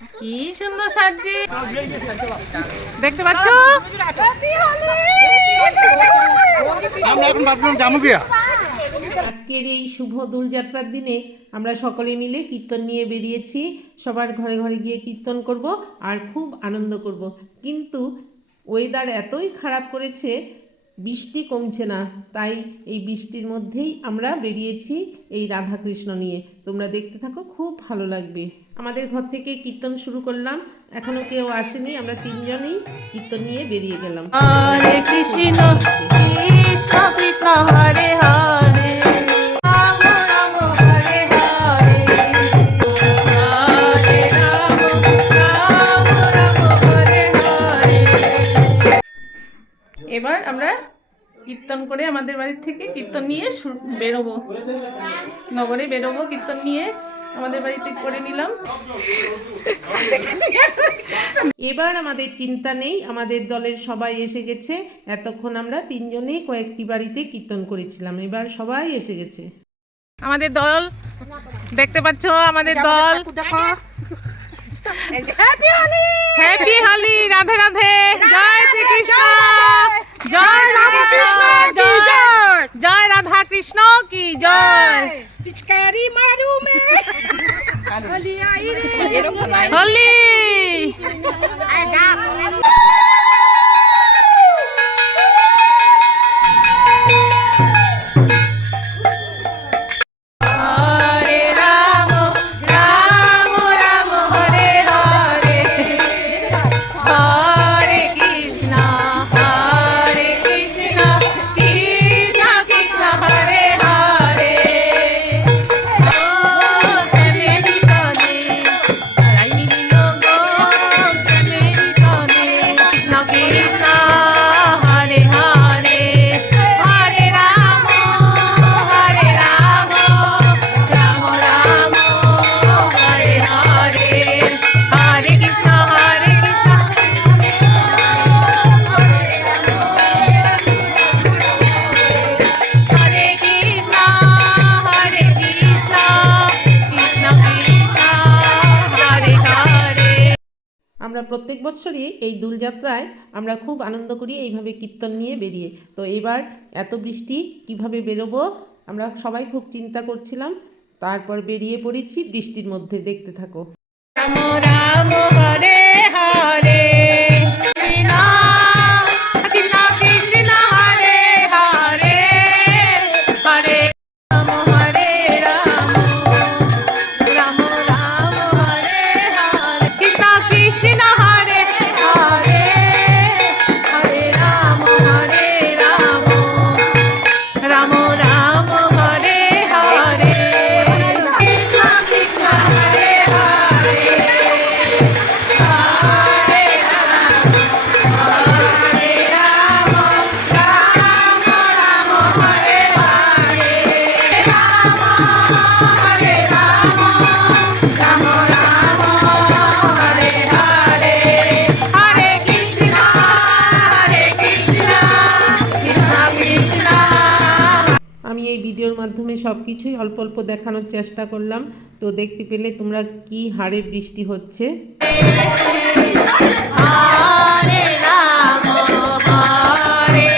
কি সুন্দর সাজছে। দেখতে পাচ্ছ? আমরা এখন ভাবলাম যাব গিয়া আজকের এই শুভ দোলযাত্রার দিনে আমরা সকলে মিলে কীর্তন নিয়ে বেরিয়েছি। সবার ঘরে ঘরে গিয়ে কীর্তন করব আর খুব আনন্দ করব। কিন্তু ওয়েদার এতই খারাপ করেছে বৃষ্টি কমছে না, তাই এই বৃষ্টির মধ্যেই আমরা বেরিয়েছি এই রাধাকৃষ্ণ নিয়ে। তোমরা দেখতে থাকো, খুব ভালো লাগবে। আমাদের ঘর থেকে কীর্তন শুরু করলাম, এখনও কেউ আসেনি, আমরা তিনজনেই কীর্তন নিয়ে বেরিয়ে গেলাম। কৃষ্ণ কৃষ্ণ কৃষ্ণ, হরে হরে। এবার আমরা কীর্তন করে আমাদের বাড়ির থেকে কীর্তন নিয়ে বেরোবো। নগরে বেরোবো কীর্তন নিয়ে আমাদের বাড়িতে করে নিলাম। এবার আমাদের চিন্তা নেই আমাদের দলের সবাই এসে গেছে। এতক্ষণ আমরা তিনজনেই কয়েকটি বাড়িতে কীর্তন করেছিলাম এবার সবাই এসে গেছে। আমাদের দল দেখতে পাচ্ছ আমাদের দল। হ্যাপি হলি রাধে রাধে! की जय पिचकारी मारू मैं। होली বছরই এই দোলযাত্রায় আমরা খুব আনন্দ করি এইভাবে কীর্তন নিয়ে বেরিয়ে। তো এবার এত বৃষ্টি, কীভাবে বেরোবো? আমরা সবাই খুব চিন্তা করছিলাম। তারপর বেরিয়ে পড়েছি, বৃষ্টির মধ্যে দেখতে থাকো। রাম রাম হরে মাধ্যমে সব কিছুই অল্প অল্প দেখানোর চেষ্টা করলাম। তো দেখতে পেলে তোমরা কি হারে বৃষ্টি হচ্ছে? হরে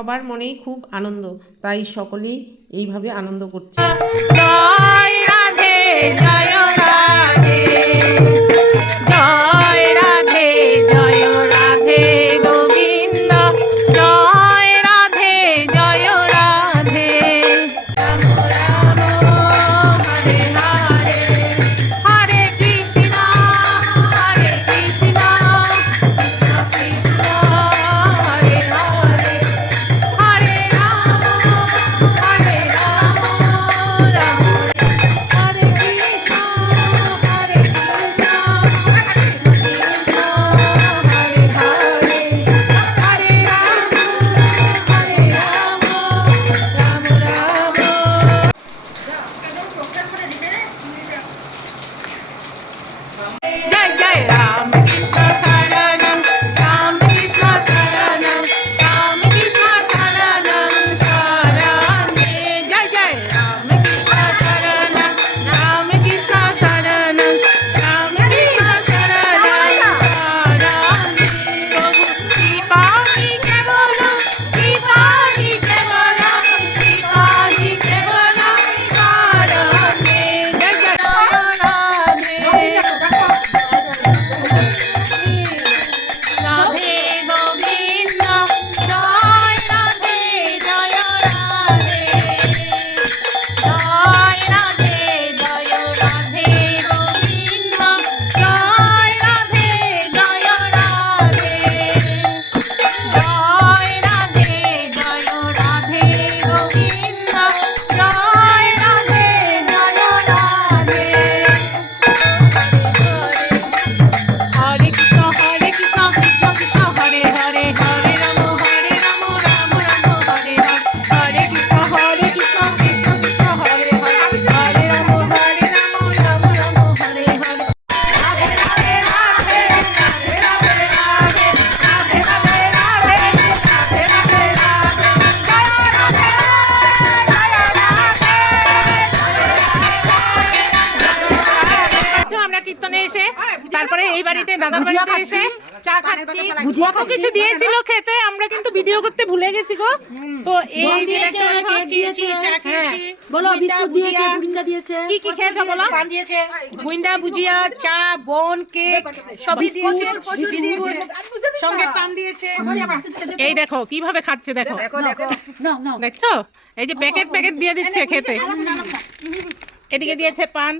সবার মনেই খুব আনন্দ তাই সকলেই এইভাবে আনন্দ করছে। জয় রাধে জয় রাধে জয় আমরা কীর্তনে এসে তারপরে এই বাড়িতে দাদার বাড়িতে এসে চা খাচ্ছি। কত কিছু দিয়েছিল খেতে আমরা কিন্তু ভিডিও করতে ভুলে গেছি গো। তো এই যে দেখছ সব খেয়েছি, চা খেয়েছি। বলো বিস্কুট দিয়েছে বুড়িন্দা দিয়েছে। কি কি খেয়েছো বলো? পান দিয়েছে। গুইন্দা চা বন কেক সবই দিয়েছে। সঙ্গে পান দিয়েছে। এই দেখো কীভাবে খাচ্ছে দেখো। দেখছ? এই যে প্যাকেট প্যাকেট দিয়ে দিচ্ছে খেতে। এদিকে দিয়েছে পান।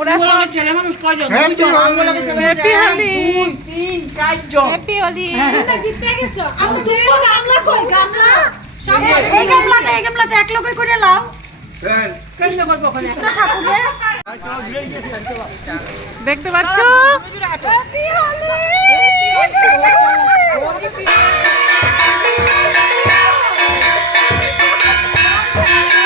ওরা সব ছেলে মানুষ কয়জন? হ্যাপি হলি। তিন চারজন। হ্যাপি হলি। তোমরা জিতে গেছো। আমি তো আমলা কই? গাছ? না সব এই গামলাতে এই গামলাতে এক লোকই করে লাও। হ্যাঁ। দেখতে পাচ্ছ? Thank you.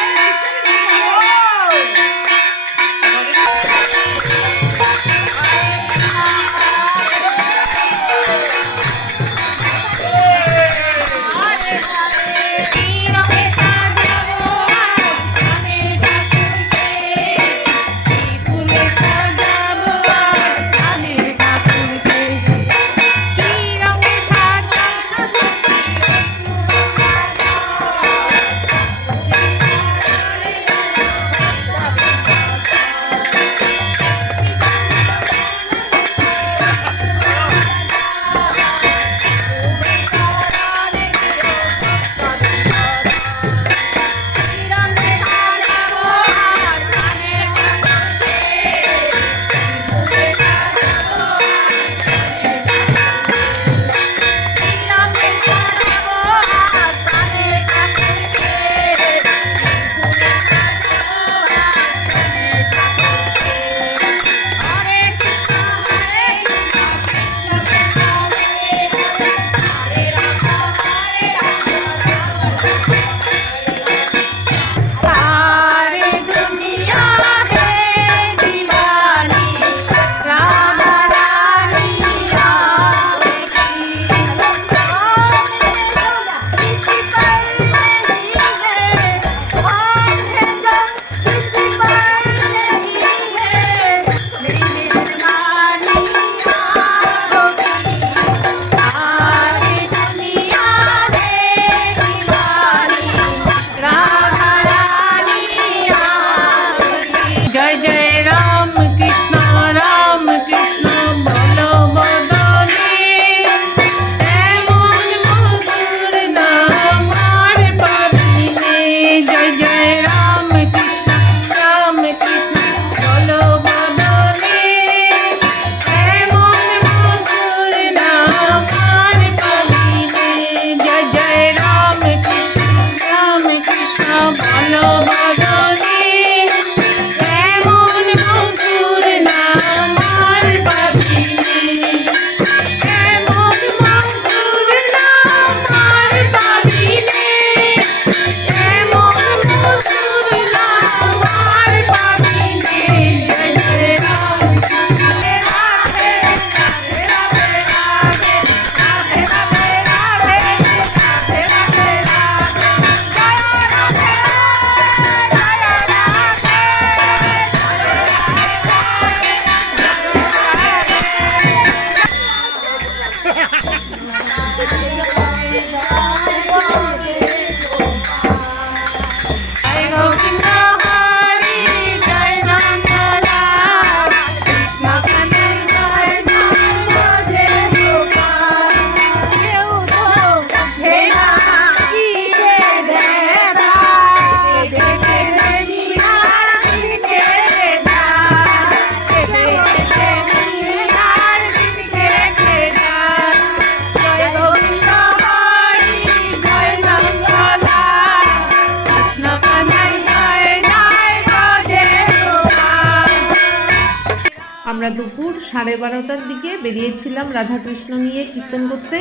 আমরা দুপুর সাড়ে বারোটার দিকে বেরিয়েছিলাম রাধাকৃষ্ণ নিয়ে কীর্তন করতে।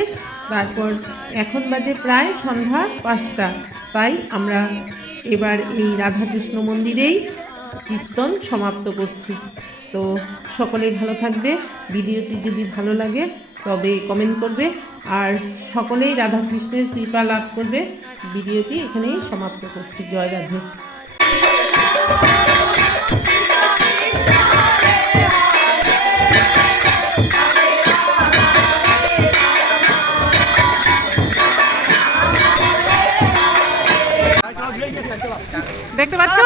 তারপর এখন বাজে প্রায় সন্ধ্যা পাঁচটা। তাই আমরা এবার এই রাধাকৃষ্ণ মন্দিরেই কীর্তন সমাপ্ত করছি। তো সকলেই ভালো থাকবে, ভিডিওটি যদি ভালো লাগে তবে কমেন্ট করবে আর সকলেই রাধাকৃষ্ণের কৃপা লাভ করবে। ভিডিওটি এখানেই সমাপ্ত করছি। জয় রাধে। দেখতে পাচ্ছ